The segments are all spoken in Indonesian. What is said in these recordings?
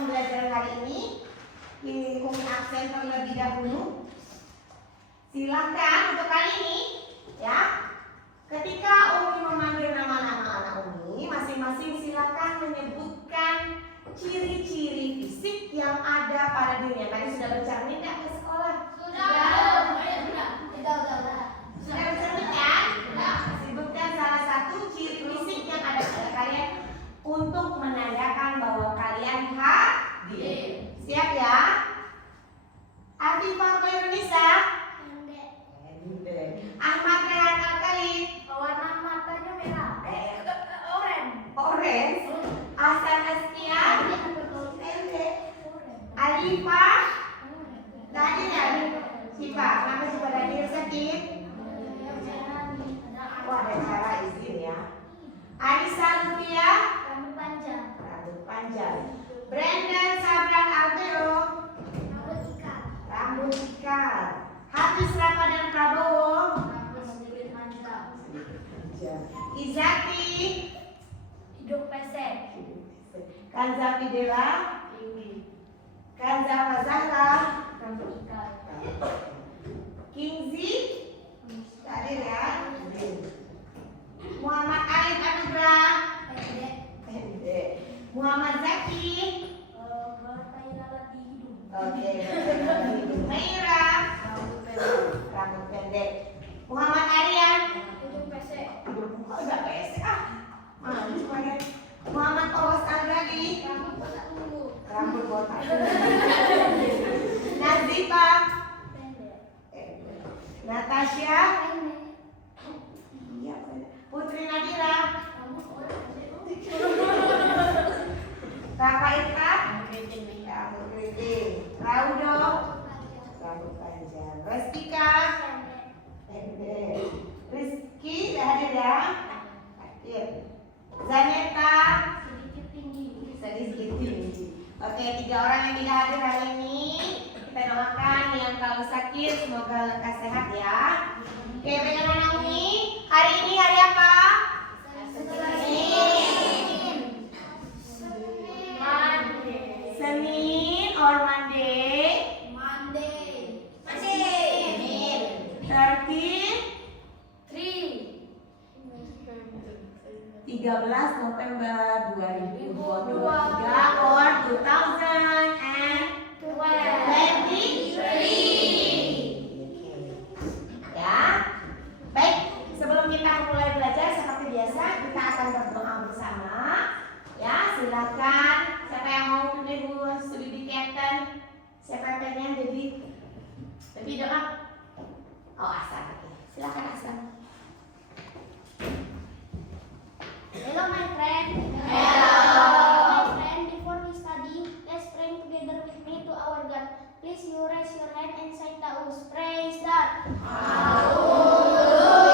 pembelajaran hari ini. Umi absen terlebih dahulu. Silakan untuk kali ini, ya. Ketika Umi memanggil nama-nama anak Umi, masing-masing silakan menyebutkan ciri-ciri fisik yang ada pada dirinya. Tadi sudah bercermin nggak ke sekolah? Sudah bercermin kan? Sebutkan salah satu ciri fisik yang ada pada kalian untuk menandakan bahwa kalian hadir. Siap ya? Afifah Khairunisa. Ahmad Rehan Alkalin. Warna matanya merah. Orange. Hasan Astian. Alifah. Tadi ya, Siva. Kenapa Siva tadi sakit? Oh, ada cara izin ya. Anissa Lufia. Rambut panjang. Rambut panjang. Brandon Sabran Alvero. Rambut ikal. Hafiz Ramadan Prabowo. Sedikit panjang. Izati. Hidung pesek. Kanza Fidela. Tinggi. Kanza Fazahra. Rambut ikal. Kingzi. Tadi ya. Muhammad Alif Anugrah. Pendek. Muhammad Zaki. Bertanya lalat di hidung. Oke. Meira. Rambut pendek. Muhammad Aryan. Hidung pesek. Enggak pesek ah. Muhammad Awas Al-Ghali. Rambut botak ungu. Rambut botak. Nazifa. Pendek. Natasha. Pendek. Iya, Putri Nadira. Rambut orang. Rafa Ita. Rambut keriting. Raudo. Rambut panjang. Restika. Pendek. Rizky sudah hadir ya? Hadir. Zaneta. Sedikit tinggi. Sedikit tinggi. Oke, 3 orang yang tidak hadir hari ini, kita doakan yang kalau sakit semoga lekas sehat ya. Oke, bagaimana Naomi? Hari ini hari apa? Senin or Monday? 13 November 2023 or 2023. Ya. Baik, sebelum kita mulai belajar seperti biasa, kita akan berdoa bersama. Ya, silakan. Siapa yang mau pilih studi Captain? Siapa yang pengen jadi doa? Oh, Asan. Silakan Asan. Hello my friend. Hello. My friend, before we study, let's pray together with me to our God. Please you raise your hand and say ta'us. Praise God. Bismillahirrahmanirrahim.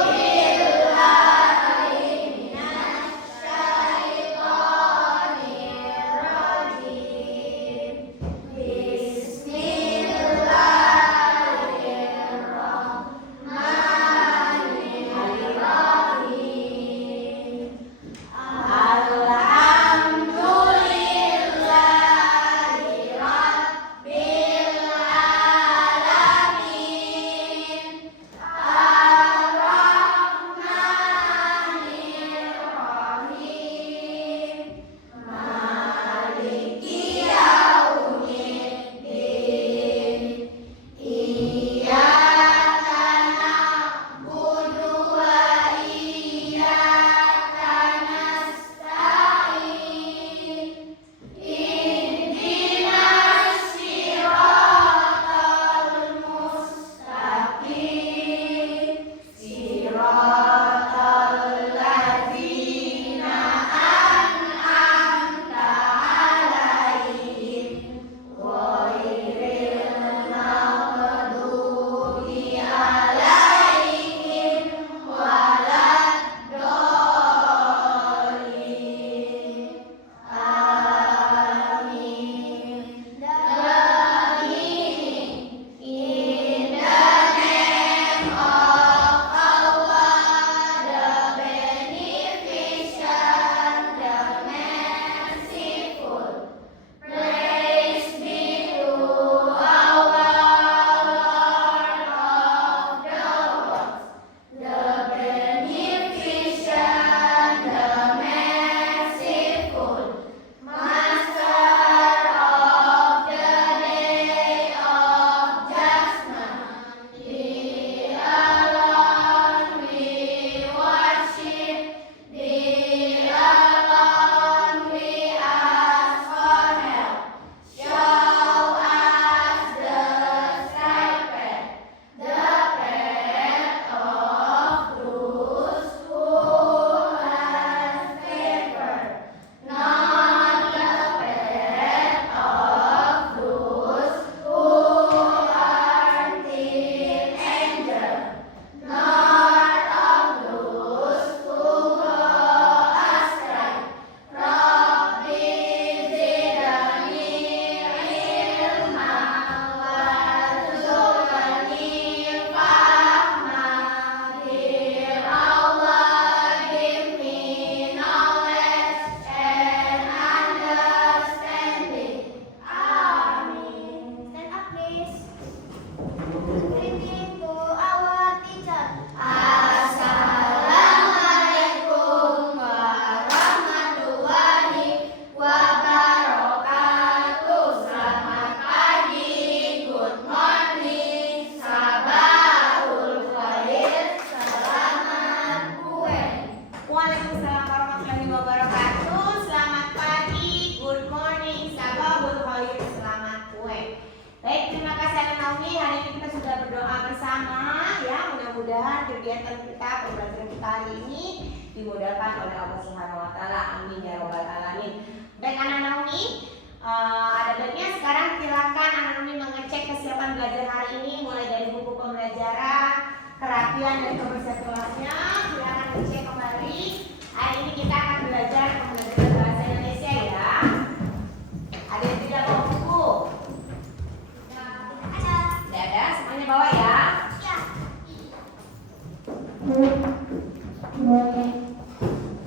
wabarakatuh. Selamat pagi, good morning, sabahul khair, selamat kue. Baik, terima kasih Anak Naomi. Hari ini kita sudah berdoa bersama ya. Mudah-mudahan kegiatan kita, pembelajaran kita hari ini dimudahkan oleh Allah Subhanahu wa taala. Amin ya rabbal alamin. Baik Anak Naomi, ada baiknya sekarang silakan Anak Naomi mengecek kesiapan belajar hari ini mulai dari buku pembelajaran, kerapian dan kebersihan kelasnya. Silakan dicek kembali. Hari ini kita akan belajar pembelajaran bahasa Indonesia ya. Ada yang tidak bawa buku? Tidak ada, semuanya bawa ya.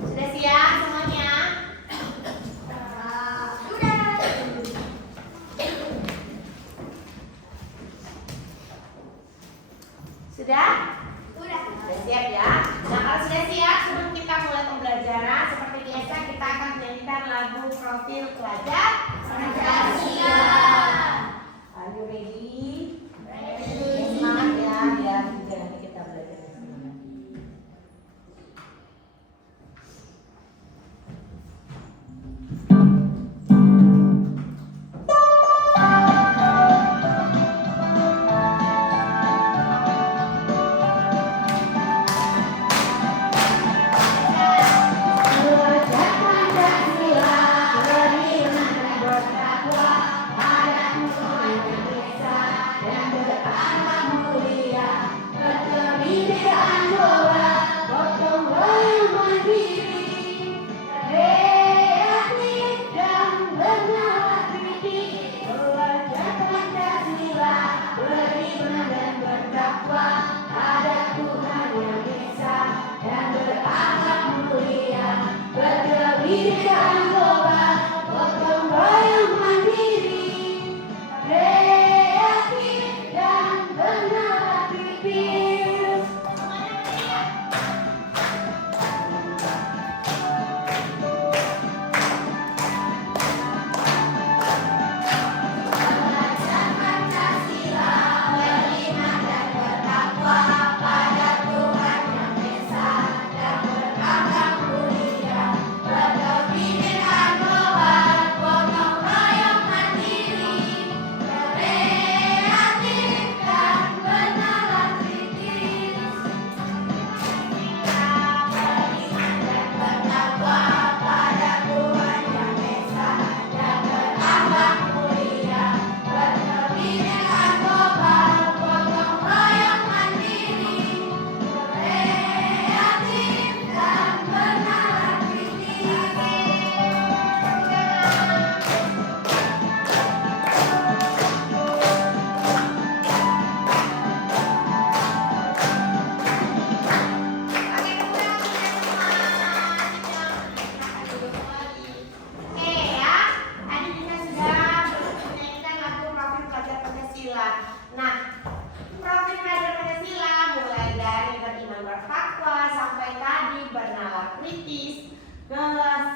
Sudah siap semuanya? Sudah? Sudah siap ya. Nah kalau sudah siap, sebelum kita mulai pembelajaran seperti biasa kita akan menyanyikan lagu profil pelajar Pancasila. Are you ready? Semangat ya, biar nanti kita belajar.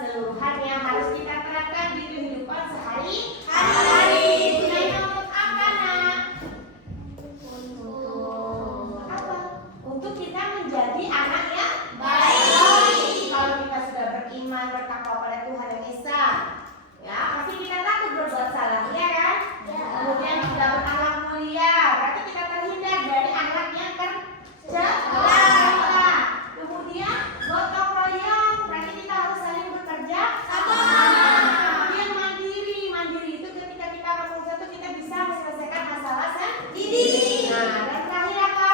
Keseluruhannya harus kita terapkan di kehidupan sehari-hari. Gunanya untuk apa, Nak? Untuk apa? Untuk kita menjadi anak yang baik. Kalau kita sudah beriman, bertakwa pada Tuhan yang Esa, ya pasti kita takut berbuat salah, ya kan? Kemudian kita berakhlak mulia, berarti kita terhindar dari anak yang tercela. Kemudian gotong royong, berarti kita harus saling bekerja sama. Kemudian mandiri itu ketika kita berkerja itu kita bisa menyelesaikan masalah sendiri. Nah, dan terakhir apa?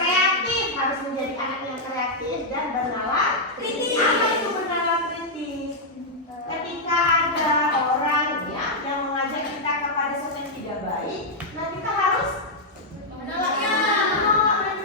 Kreatif, harus menjadi anak yang kreatif dan bernalar kritis. Apa itu bernalar kritis? Ketika ada orang ya yang mengajak kita kepada sesuatu yang tidak baik, nah kita harus menolaknya.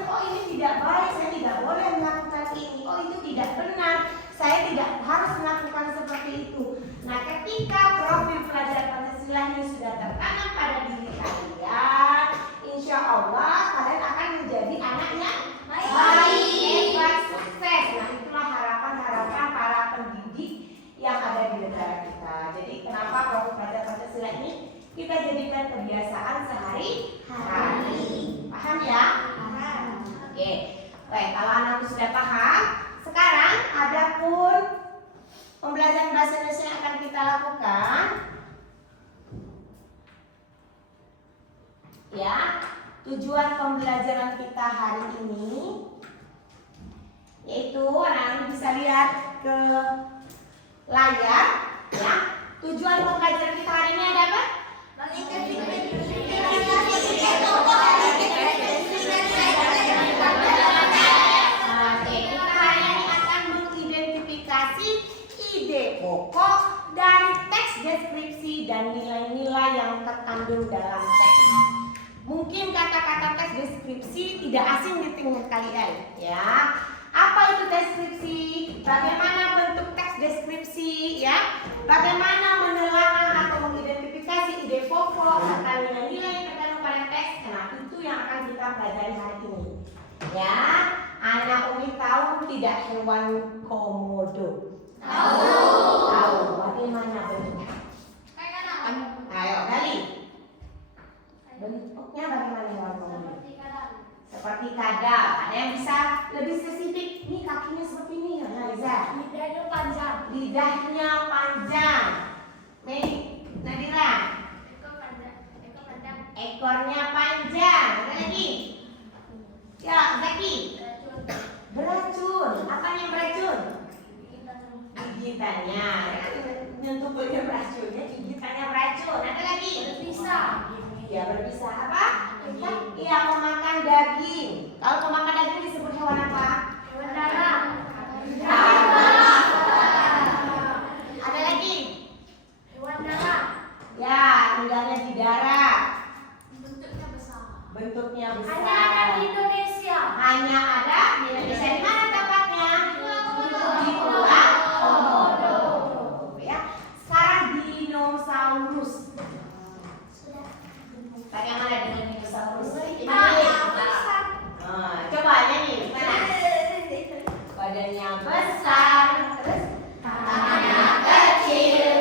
Oh ini tidak baik, saya tidak boleh melakukan ini. Oh itu tidak benar, saya tidak harus melakukan seperti itu. Nah ketika profil pelajar Pancasila ini sudah tertanam pada diri kalian, insya Allah kalian akan menjadi anak yang baik, hebat, sukses. Nah itulah harapan-harapan para pendidik yang ada di negara kita. Jadi kenapa profil pelajar Pancasila ini kita jadikan kebiasaan sehari-hari. Paham ya? Paham. Oke. Baik, kalau anakku sudah paham, sekarang tujuan pembelajaran kita hari ini, yaitu anak-anak bisa lihat ke layar, ya. Tujuan pembelajaran kita hari ini ada apa? Kita hari ini akan mengidentifikasi ide pokok dari teks deskripsi dan nilai-nilai yang terkandung dalam teks. Mungkin kata-kata teks deskripsi tidak asing di telinga kalian, ya. Apa itu deskripsi? Bagaimana bentuk teks deskripsi, ya? Bagaimana menelaah atau mengidentifikasi ide pokok serta nilai-nilai yang terkandung pada teks? Nah, itu yang akan kita pelajari hari ini, ya. Anak Umi tahu tidak hewan komodo? Tahu. Bagaimana bentuknya? Ayo, Gali. Bentuknya bagaimana hewan komodo? Seperti kadal. Ada yang bisa lebih spesifik? Ini kakinya seperti ini, Liza. Lidahnya panjang. Lidahnya panjang. Nih, Nadira. Ekornya panjang. Ada lagi? Ya, Zaki. Beracun. Apa yang beracun? Gigitannya. Nyentuh punya beracun, ya. Gigitannya beracun. Ada lagi? Berbisa. Ya, berbisa. Apa? Iya, memakan daging. Kalau pemakan daging disebut hewan apa? Hewan darat. Ada lagi? Hewan darat. Ya, tinggalnya di darat. Bentuknya besar. Bentuknya besar. Hanya ada di Indonesia. Hanya ada di Indonesia. Di mana tempatnya? Di Pulau Komodo. Ya. Sekarang dinosaurus. Bagaimana dengan dinosaurus? Coba nyanyi. Mana? Badannya besar, terus tangannya kecil,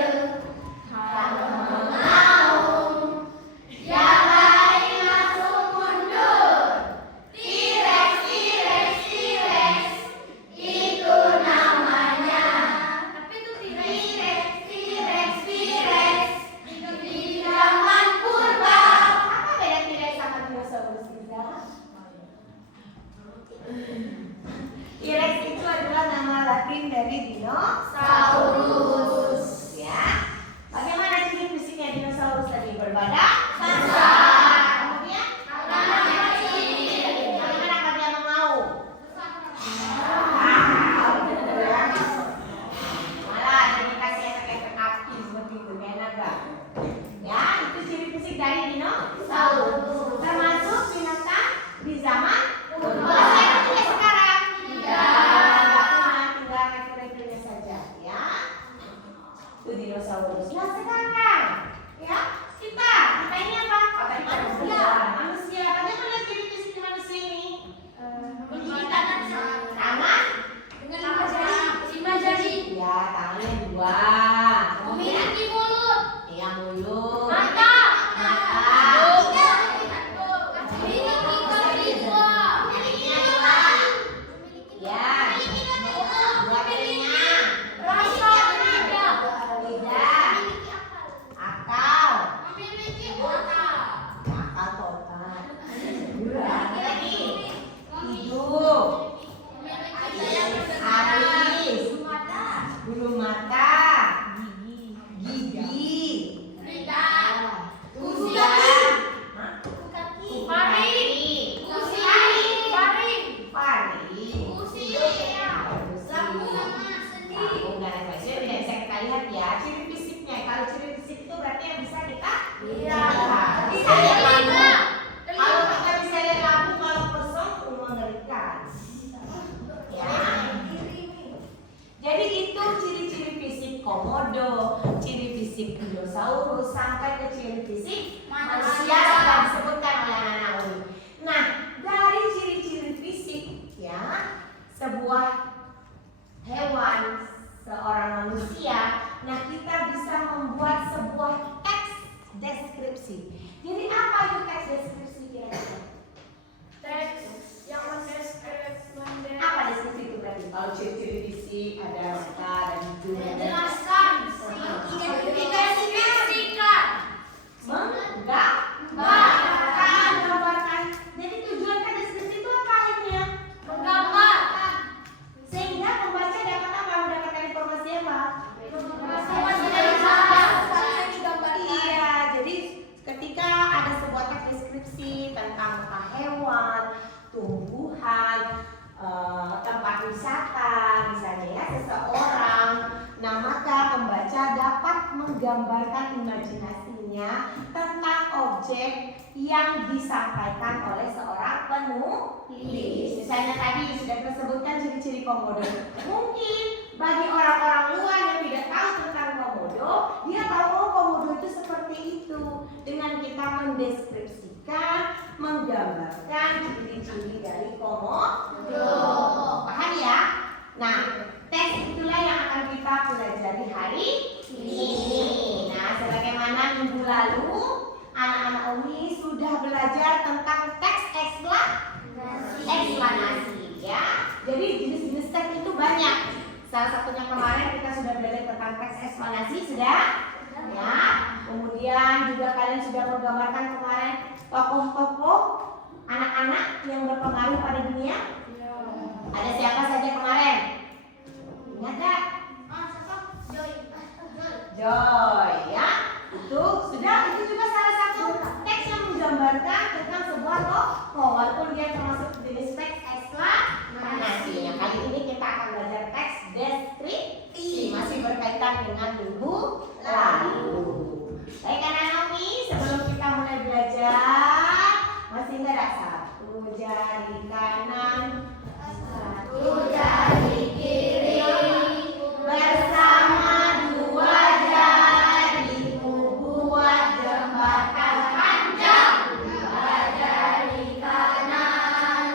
kalau mengaum, yang lain langsung mundur. T-Rex, T-Rex, T-Rex, itu namanya. Tapi itu T-Rex, T-Rex, T-Rex, di zaman purba. Apa beda T-Rex sama dinosaurus, Liza? T-Rex itu adalah nama Latin dari dinosaurus, ya. Bagaimana ciri fisiknya dinosaurus tadi? Berbadan besar. Kemudian bagaimana kalau dia mengaum? Malah ada dikasih efek api seperti itu, kayak naga. Ya, itu ciri fisik dari dinosaurus. Termasuk binatang di zaman purba. Masih ada tidak sekarang? Tinggal rekor-rekornya saja, ya. Itu dinosaurus. Nah sekarang, ya, kita ini apa? Manusia. Manusia. Bagaimana ciri fisik manusia ini? Tangan dengan 5 jari. 5 jari. ya, tangannya 2. Memiliki mulut. Ya, mulut. Mata. Mata. Memiliki kaki 2. Ya, 2 telinga. Rasa lidah. Lidah. Akal. Memiliki otak. Akal total. Ada lagi. Hidung. Alis. Bulu mata. Gigi. Lidah. Usia. Kaki. Paring. Paring. Paring. Usia. Lambung dan efeknya tidak bisa kita lihat, ya. Ciri fisiknya. Kalau ciri fisik itu berarti yang bisa kita lihat. Bisa lihat lambung. Kalau kita bisa lihat lambung kalau kosong mengerikan. Ya. Jadi itu ciri-ciri fisik komodo, ciri fisik dinosaurus sampai ke ciri fisik manusia sudah disebutkan oleh anak Umi. Nah, dari ciri-ciri fisik, ya, sebuah hewan, seorang manusia, nah kita bisa membuat sebuah teks deskripsi. Jadi apa itu teks deskripsi kira-kira? Teks yang mendeskripsikan. Apa deskripsi itu berarti? Kalau ciri-ciri fisik ada mata, ada hidung, ada Menjelaskan. Identifikasikan. menggambarkan. Jadi membaca dapat apa? Mendapatkan informasi apa? Iya, jadi ketika ada sebuah teks deskripsi tentang hewan, tumbuhan, tempat wisata, misalnya ya, seseorang, nah maka pembaca dapat menggambarkan imajinasinya tentang objek yang disampaikan oleh seorang penulis. Misalnya tadi sudah tersebutkan ciri-ciri komodo. Mungkin bagi orang-orang luar yang tidak tahu tentang komodo, dia tahu oh komodo itu seperti itu. Dengan kita mendeskripsikan, menggambarkan ciri-ciri dari komodo. Paham ya? Nah, teks itulah yang akan kita pelajari hari ini. Nah, sebagaimana minggu lalu anak-anak Umi sudah belajar tentang teks eksplanasi ya. Jadi jenis-jenis teks itu banyak. Salah satunya kemarin kita sudah belajar tentang teks eksplanasi sudah ya. Kemudian juga kalian sudah menggambarkan kemarin tokoh-tokoh anak-anak yang berpengaruh pada dunia. Ada siapa saja kemarin? Ingat gak? Joy ya. Itu sudah, itu juga salah satu teks yang menggambarkan tentang sebuah tokoh, walaupun dia termasuk jenis teks eksplanasi. Nah, kali ini kita akan belajar teks deskripsi, masih berkaitan dengan minggu lalu. Baik anak-anak Umi, sebelum kita mulai belajar, masih nggak ada satu jari kanan, satu jari kiri, bersama dua jariku buat jembatan panjang. Dua jari kanan,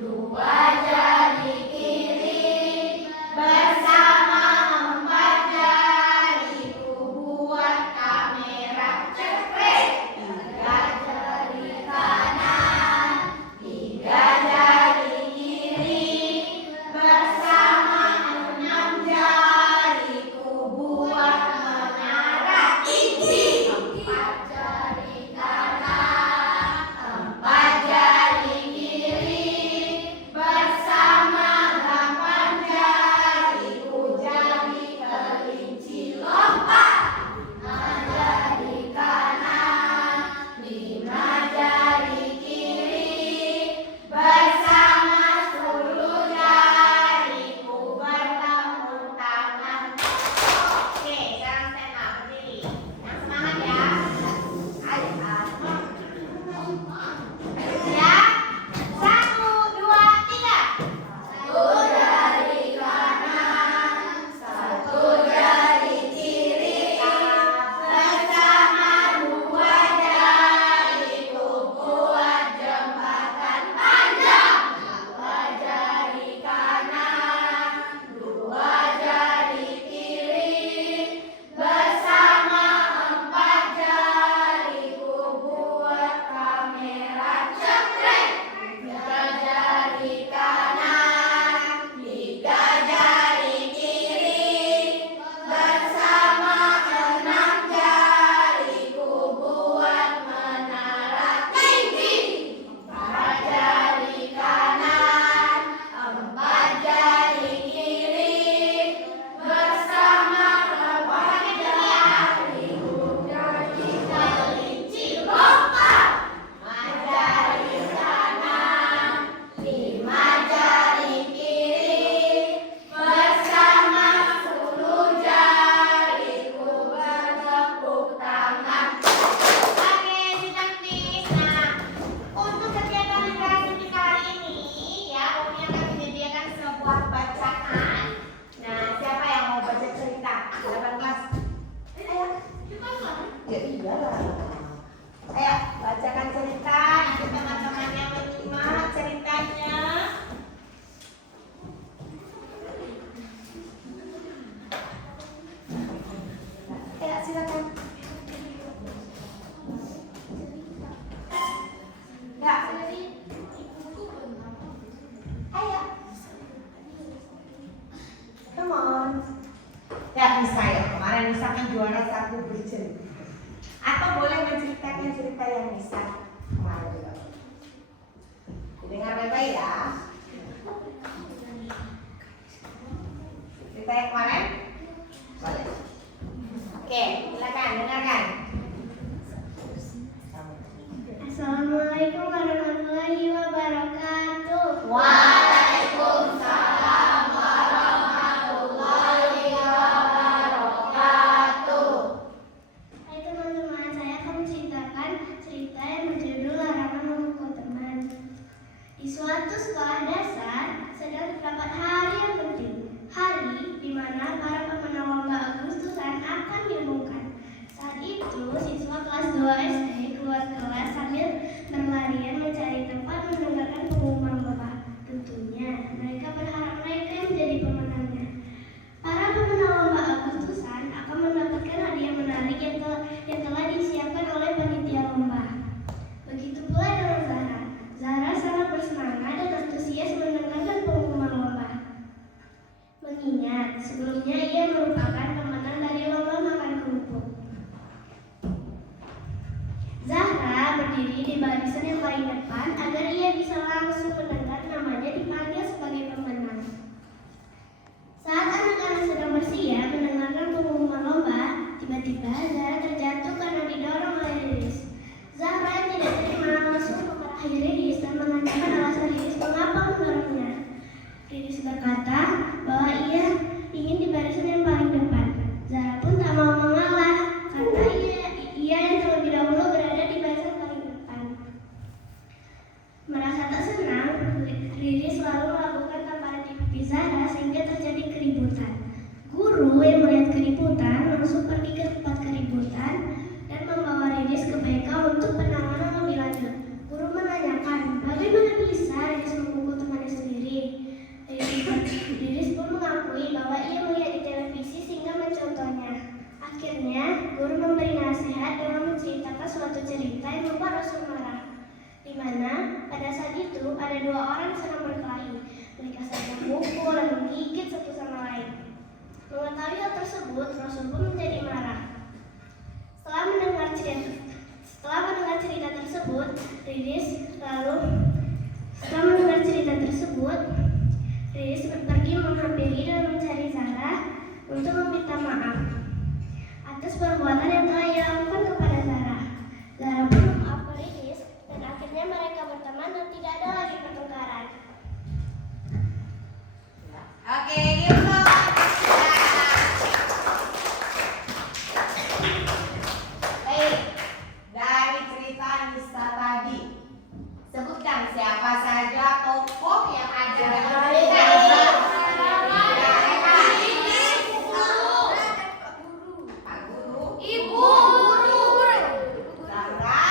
dua jari kiri, bersama empat jariku buat kamera cekrek. Tiga jari kanan, tiga jari kiri, bersama enam jariku buat menara tinggi. Empat jari kanan, empat jari kiri, bersama delapan jariku jadi kelinci lompat. Lima jari kanan, lima jari kiri, bersama 10 jariku bertepuk tangan. Oke, sekarang stand up berdiri. Yang semangat ya. Ayo, ya. 1, 2, 3. Satu jari kanan, satu jari kiri, bersama dua jariku buat jembatan panjang. Dua jari kanan, dua jari kiri, bersama empat jariku buat kamera cekrek. Tiga jari kanan, tiga jari kiri, bersama enam jariku buat menara tinggi. Empat jari kanan, empat jari kiri, bersama empat jariku jadi kelinci lompat. Lima jari kanan, lima jari kiri, bersama 10 jariku bertepuk tangan. Oke, sidang tis. Nah, untuk kegiatan literasi kita hari ini, ya, Umi akan menyediakan sebuah bacaan. Nah, siapa yang mau baca cerita? 18. Ayo. Ya iyalah. Ayo, bacakan cerita. Nanti teman-temannya menyimak ceritanya. Ayo, silakan. Ya, ayo. Come on. Ya, bisa ya. Kemarin Nisa kan juara 1 bercerita. Atau boleh menceritakan cerita yang Nisa kemarin juga. Dengar baik-baik ya. cerita yang kemarin? Boleh. Oke, silakan dengarkan. Assalamualaikum warahmatullahi wabarakatuh. Waalaikumsalam warahmatullahi wabarakatuh. Hai teman-teman, saya akan menceritakan cerita yang berjudul Larangan Memukul Teman. Di suatu sekolah dasar sedang terdapat hari yang penting, hari di mana para pemenang lomba Agustusan akan diumumkan. Saat itu, siswa kelas 2 SD keluar kelas sambil berlarian mencari tempat mendengarkan pengumuman lomba. Tentunya, mereka berharap mereka yang menjadi pemenangnya. Para pemenang lomba Agustusan akan mendapatkan hadiah menarik yang telah disiapkan oleh panitia lomba. Begitu pula dengan Zahra. Zahra sangat bersemangat dan antusias mendengarkan pengumuman lomba. Mengingat sebelumnya ia merupakan pemenang dari lomba makan kerupuk. Zahra berdiri di barisan yang paling depan agar ia bisa langsung mendengar namanya dipanggil sebagai pemenang. Saat anak-anak sedang bersiap mendengarkan pengumuman lomba, tiba-tiba Zahra terjatuh karena didorong oleh Riris. Zahra yang tidak terima langsung memarahi Riris dan menanyakan alasan Riris mengapa mendorongnya. Riris berkata bahwa ia ingin di barisan yang paling depan. Zahra pun tak mau mengalah karena ia yang terlebih dahulu berada di barisan paling depan. Merasa tak senang, Riris selalu melakukan tamparan di pipi Zahra sehingga terjadi keributan. Guru yang melihat keributan langsung pergi ke tempat keributan dan membawa Riris ke BK untuk penanganan lebih lanjut. Guru menanyakan bagaimana bisa Riris memukul temannya sendiri. Riris pun mengakui bahwa ia melihat di televisi sehingga mencontohnya. Akhirnya, guru memberi nasihat dengan menceritakan suatu cerita yang membuat Rasul marah. Di mana pada saat itu ada dua orang sedang berkelahi. Mereka saling memukul dan menggigit satu sama lain. Mengetahui hal tersebut, Rasul pun menjadi marah. Setelah mendengar cerita tersebut, Riris pergi menghampiri dan mencari Zahra untuk meminta maaf atas perbuatan yang telah ia lakukan kepada Zahra. Zahra pun memaafkan Riris dan akhirnya mereka berteman dan tidak ada lagi pertengkaran. Oke, Yusuf. Baik, dari cerita Nisa tadi, sebutkan siapa saja tokoh yang ada dalam cerita ini. Pak Guru, Ibu Guru, Zahra,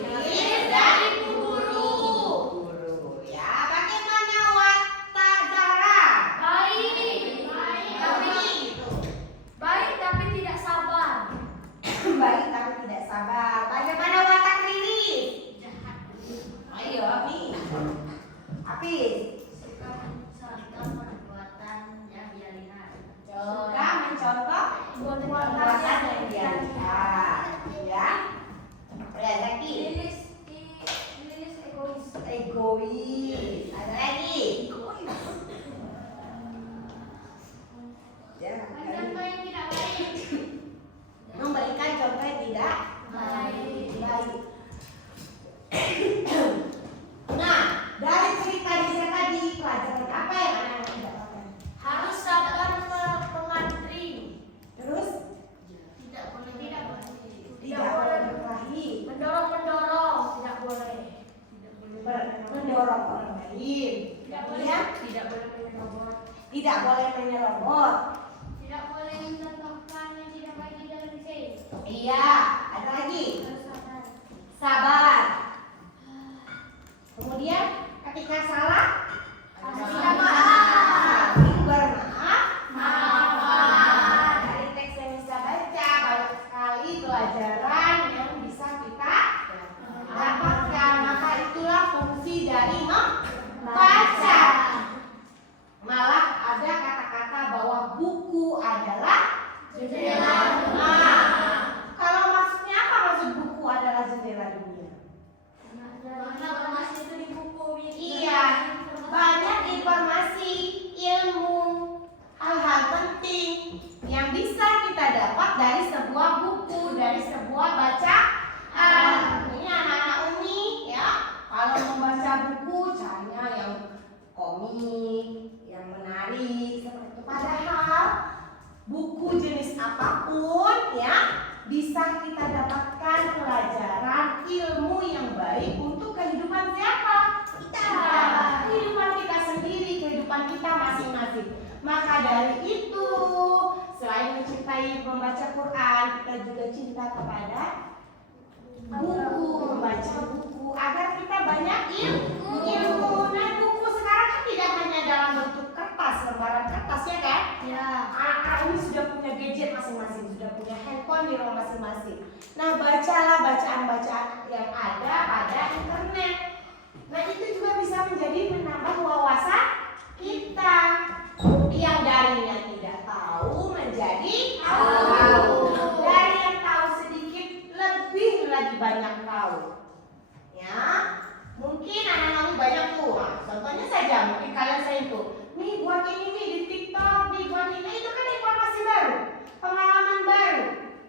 Riris, dan Ibu Guru. Ya, bagaimana watak Zahra? Baik tapi tidak sabar. Baik tapi tidak sabar. Bagaimana watak Riris? Ayo, Api. Suka mencontoh perbuatan yang dia lihat. Ya. Lihat lagi. Egois. Ada lagi. Ya, Contoh yang tidak baik. memberikan contoh yang tidak baik. Nah, dari cerita Nisa tadi, pelajaran apa yang anak-anak dapatkan? Harus sabar mengantri. Terus Tidak boleh tidak boleh berkelahi, mendorong, tidak boleh. mendorong orang lain, kemudian Tidak boleh menyerobot. tidak boleh menyerobot. Tidak boleh mencontohkan yang tidak baik di dalam diri. Iya, ada lagi. Harus sabar. Sabar. Kemudian ketika salah, Minta maaf. bermaaf. Dari teks yang bisa baca banyak sekali pelajaran yang bisa kita dapatkan. Maka itulah fungsi dari membaca. Malah ada kata-kata bahwa buku adalah Jendela dunia. Kalau maksudnya apa maksud buku adalah jendela dunia? Banyak informasi itu di buku. Iya, banyak informasi buku jenis apapun ya, bisa kita dapatkan pelajaran ilmu yang baik untuk kehidupan siapa? Kita. Kehidupan kita sendiri, kehidupan kita masing-masing. Maka dari itu, selain mencintai membaca Quran, kita juga cinta kepada buku, membaca buku agar kita banyak ilmu. Nah, buku sekarang kan tidak hanya dalam bentuk kertas, lembaran kertas ya kan? Ya. Anak-anak ini sudah punya gadget masing-masing, sudah punya handphone di rumah masing-masing. Nah, bacalah bacaan-bacaan yang ada pada internet. Nah, itu juga bisa menjadi menambah wawasan kita. Yang darinya tidak tahu menjadi tahu. Dari yang tahu sedikit lebih lagi banyak tahu. Ya, mungkin anak-anak banyak tuh. Nah, contohnya saja, mungkin kalian sering tuh. Nih buat ini nih di TikTok, nih buat ini, itu kan informasi baru, pengalaman baru,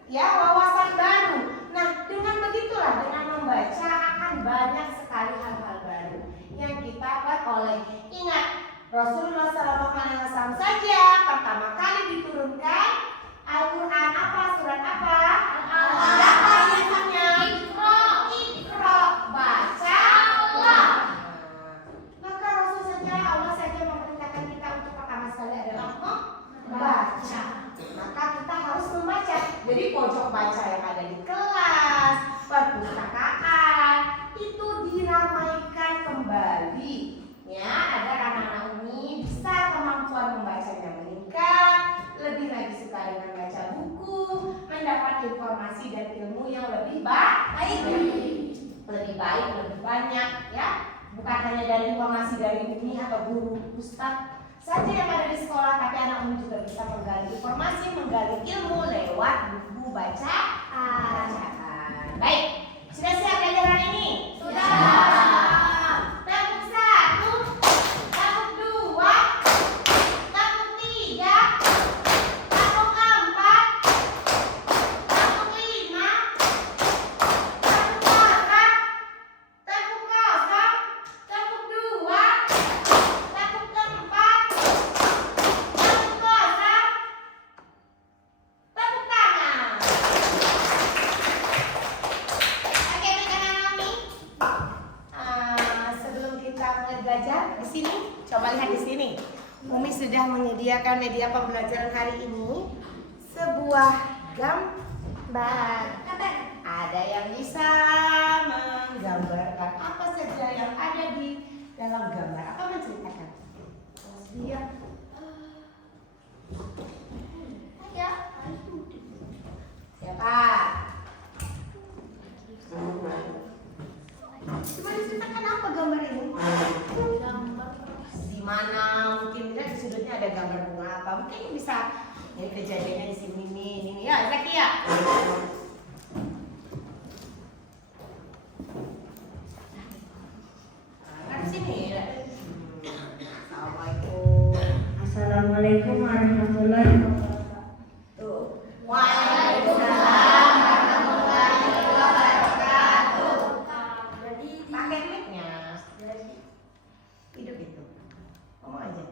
ya wawasan baru. Nah, dengan begitulah, dengan membaca akan banyak sekali hal-hal baru yang kita peroleh. Ingat, Rasulullah SAW saja pertama kali diturunkan Al-Quran apa? Surat apa? Apa tulisannya? Iqra, bacalah. Maka Rasul saja, Allah saja memerintahkan kita untuk pertama sekali adalah membaca. Maka kita harus membaca. Jadi pojok baca yang ada di kelas, perpustakaan itu diramaikan kembali, ya, agar anak-anak ini bisa kemampuan membacanya meningkat, lebih lagi suka dengan baca buku, mendapat informasi dan ilmu yang lebih baik, lebih banyak, ya. Bukan hanya dari informasi dari umi atau guru ustaz saja yang ada di sekolah, tapi anak umi juga bisa menggali informasi, menggali ilmu lewat buku bacaan. Baik, sudah siap pelajaran ini? Sudah. Tepuk 1, tepuk 2, tepuk 3, tepuk 4, tepuk 5, tepuk 4, tepuk kosong, tepuk 2, tepuk 4, tepuk kosong, tepuk tangan. Oke, anak-anak kami. Sebelum kita mulai belajar di sini, coba lihat di sini. Umi sudah menyediakan media pembelajaran hari ini, sebuah gambar. Ada yang bisa menggambarkan apa saja yang ada di dalam gambar. Apa menceritakan? Lihat. Siapa? Coba diceritakan apa gambar ini? Di mana? Mungkin lihat di sudutnya ada gambar bunga apa? Mungkin bisa. Ini kejadiannya di sini nih, ya, Zaki ya. Nah, di sini. Assalamualaikum. Assalamualaikum warahmatullahi wabarakatuh. Waalaikumsalam warahmatullahi wabarakatuh. Jadi Pakai mic-nya. Hidup itu. Ngomong aja.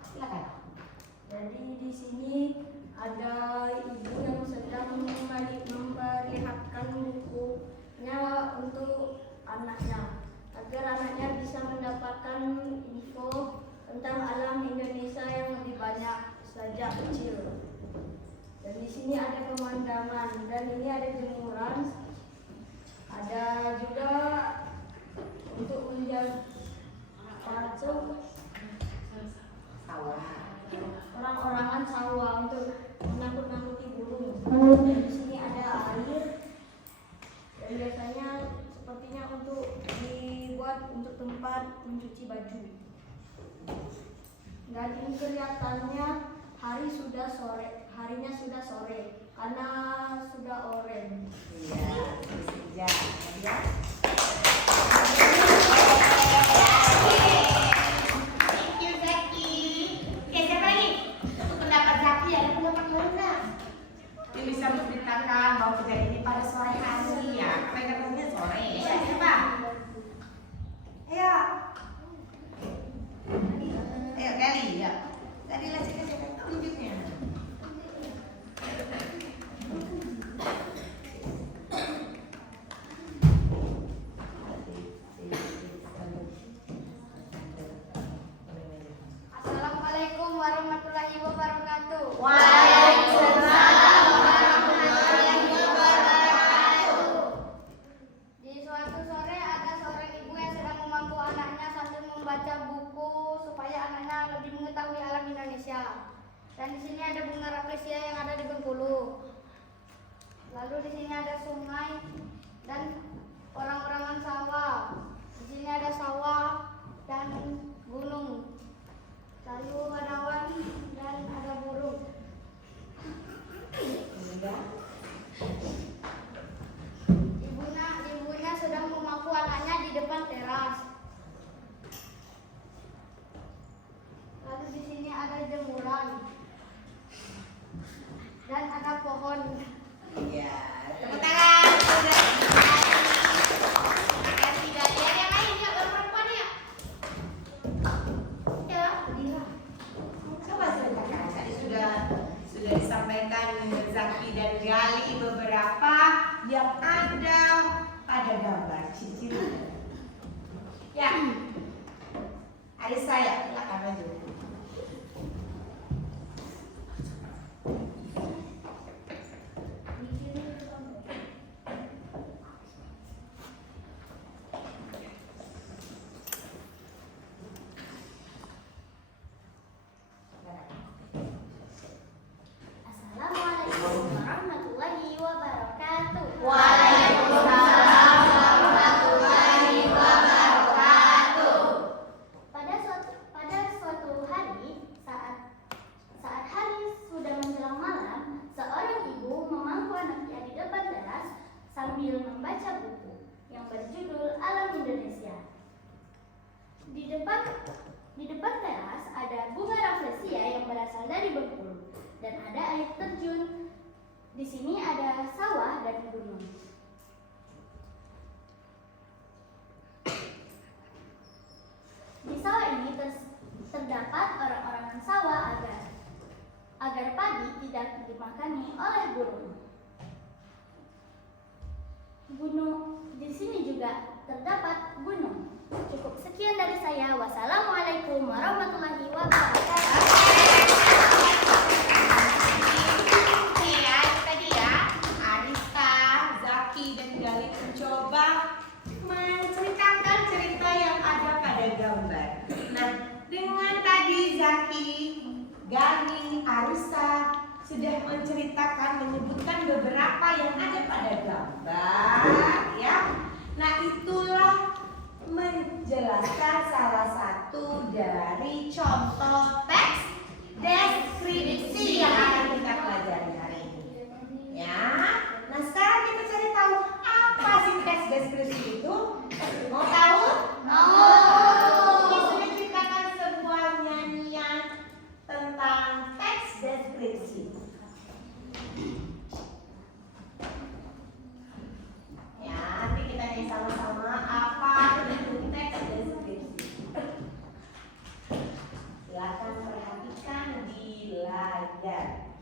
Silakan. Jadi di sini ada ibu yang sedang memperlihatkan bukunya untuk anaknya agar anaknya bisa mendapatkan info tentang alam Indonesia yang lebih banyak sejak kecil. Dan di sini ada pemandangan dan ini ada jemuran, ada juga untuk menjaga orang-orangan sawah untuk menakut-nakuti burung. Dan di sini ada air dan biasanya sepertinya untuk dibuat untuk tempat mencuci baju. Dan ini kelihatannya harinya sudah sore karena sudah oranye. Iya, ya. Thank you, Zaki. Oke, siapa lagi? Untuk pendapat Zaki ada pendapat mana? Dia bisa menceritakan bahwa kejadian ini pada sore hari ya. Apa yang katanya sore? Ya, siapa? Ayo. Ayo, Gali ya. Gali lah cerita tunjuknya. Rafflesia. Dan di sini ada bunga Rafflesia yang ada di Bengkulu. Lalu di sini ada sungai dan orang-orangan sawah. Di sini ada sawah dan gunung. Lalu ada awan dan ada burung. Ibunya sedang memangku anaknya di depan teras. Lalu di sini ada jemuran dan ada pohon. Ya, tepuk tangan. Terima kasih Dahlia. Ada yang lain ya, orang perempuan ya? Ya, Dila. Coba ceritakan. Tadi sudah disampaikan Zaki dan Gali beberapa yang ada pada gambar ciri-ciri. Ya, adik saya, silakan maju. Assalamualaikum warahmatullahi wabarakatuh. Waalaikumsalam warahmatullahi wabarakatuh. Pada suatu hari saat hari sudah menjelang malam, seorang ibu memangku anaknya di depan teras sambil membaca buku yang berjudul Alam Indonesia. Di depan teras ada bunga Rafflesia yang berasal dari Bengkulu dan ada air terjun. Di sini ada sawah dan gunung. Di sawah ini terdapat orang-orangan sawah agar padi tidak dimakani oleh burung. Di sini juga terdapat gunung. Cukup sekian dari saya. Wassalamualaikum warahmatullahi wabarakatuh. Ya, itu tadi ya. Arista, Zaki, dan Gali mencoba menceritakan cerita yang ada pada gambar. Nah, dengan tadi Zaki, Gali, Arista sudah menyebutkan beberapa yang ada pada gambar, ya. Nah, itulah menjelaskan salah satu dari contoh teks deskripsi yang akan kita pelajari hari ini. Ya. Nah, sekarang kita cari tahu apa sih teks deskripsi itu? Mau tahu? Mau. Ini sudah ceritakan sebuah nyanyian tentang teks deskripsi. Ya, nanti kita nyanyi sama-sama apa itu teks deskripsi. Silakan perhatikan di layar.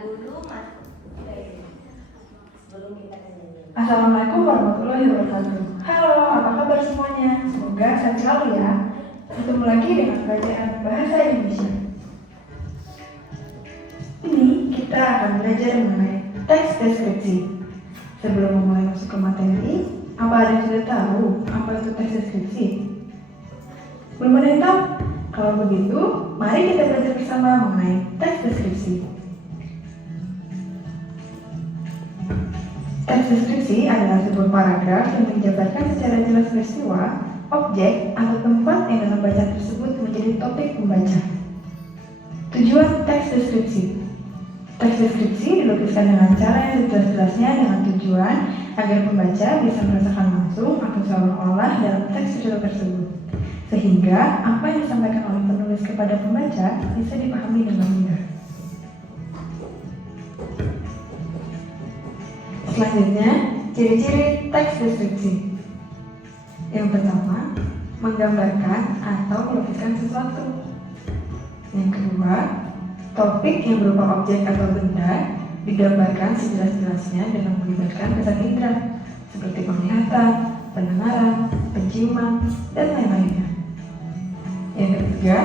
Dulu mas, sebelum kita nyanyi. Assalamualaikum warahmatullahi wabarakatuh. Halo, apa kabar semuanya? Semoga sehat selalu ya. Ketemu lagi dengan bacaan bahasa Indonesia. Ini kita akan belajar mengenai teks deskripsi. Sebelum memulai masuk ke materi, apa ada yang sudah tahu apa itu teks deskripsi? Belum ada yang tahu? Kalau begitu, mari kita belajar bersama mengenai teks deskripsi. Teks deskripsi adalah sebuah paragraf yang menjabarkan secara jelas peristiwa, objek, atau tempat yang dalam bacaan tersebut menjadi topik pembaca. Tujuan teks deskripsi. Teks deskripsi dilukiskan dengan cara yang sejelas-jelasnya dengan tujuan agar pembaca bisa merasakan langsung atau seolah-olah dalam teks cerita tersebut. sehingga apa yang disampaikan oleh penulis kepada pembaca bisa dipahami dengan mudah. Selanjutnya, ciri-ciri teks deskripsi. Yang pertama, menggambarkan atau melukiskan sesuatu. Yang kedua, topik yang berupa objek atau benda digambarkan sejelas-jelasnya dengan melibatkan kesan indera seperti penglihatan, pendengaran, penciuman, dan lain-lainnya. Yang ketiga,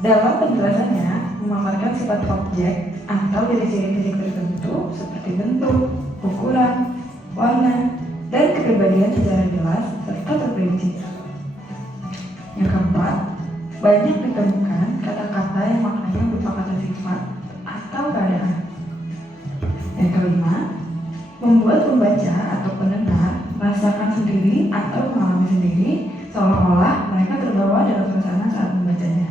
dalam penjelasannya memaparkan sifat objek atau ciri-ciri fisik tertentu seperti bentuk, ukuran, warna, dan kepribadian secara jelas serta terperinci. Yang keempat, banyak ditemukan kata-kata yang maknanya berupa kata sifat atau keadaan. Yang kelima, membuat pembaca atau pendengar merasakan sendiri atau mengalami sendiri seolah-olah mereka terbawa dalam suasana saat membacanya.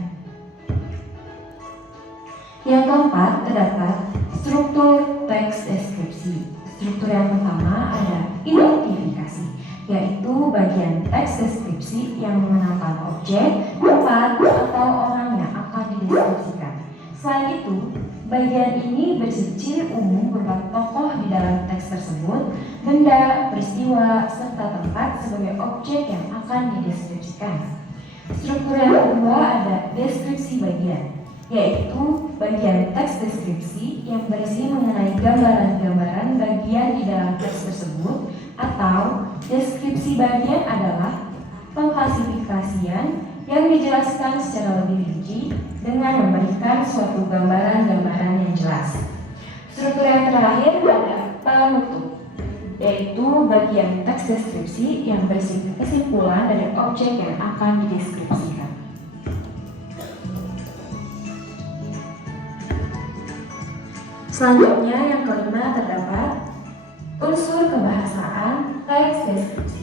Yang keempat, terdapat struktur teks deskripsi. Struktur yang pertama ada identifikasi, yaitu bagian teks deskripsi yang mengenalkan objek, tempat, atau orang yang akan dideskripsikan. Selain itu, bagian ini berisi ciri umum berupa tokoh di dalam teks tersebut, benda, peristiwa, serta tempat sebagai objek yang akan dideskripsikan. Struktur yang kedua ada deskripsi bagian, yaitu bagian teks deskripsi yang berisi mengenai gambaran-gambaran bagian di dalam teks tersebut, atau deskripsi bagian adalah pengklasifikasian yang dijelaskan secara lebih rinci dengan memberikan suatu gambaran-gambaran yang jelas. Struktur yang terakhir ada penutup, yaitu bagian teks deskripsi yang berisi kesimpulan dari objek yang akan dideskripsikan. Selanjutnya yang kelima terdapat unsur kebahasaan teks deskripsi.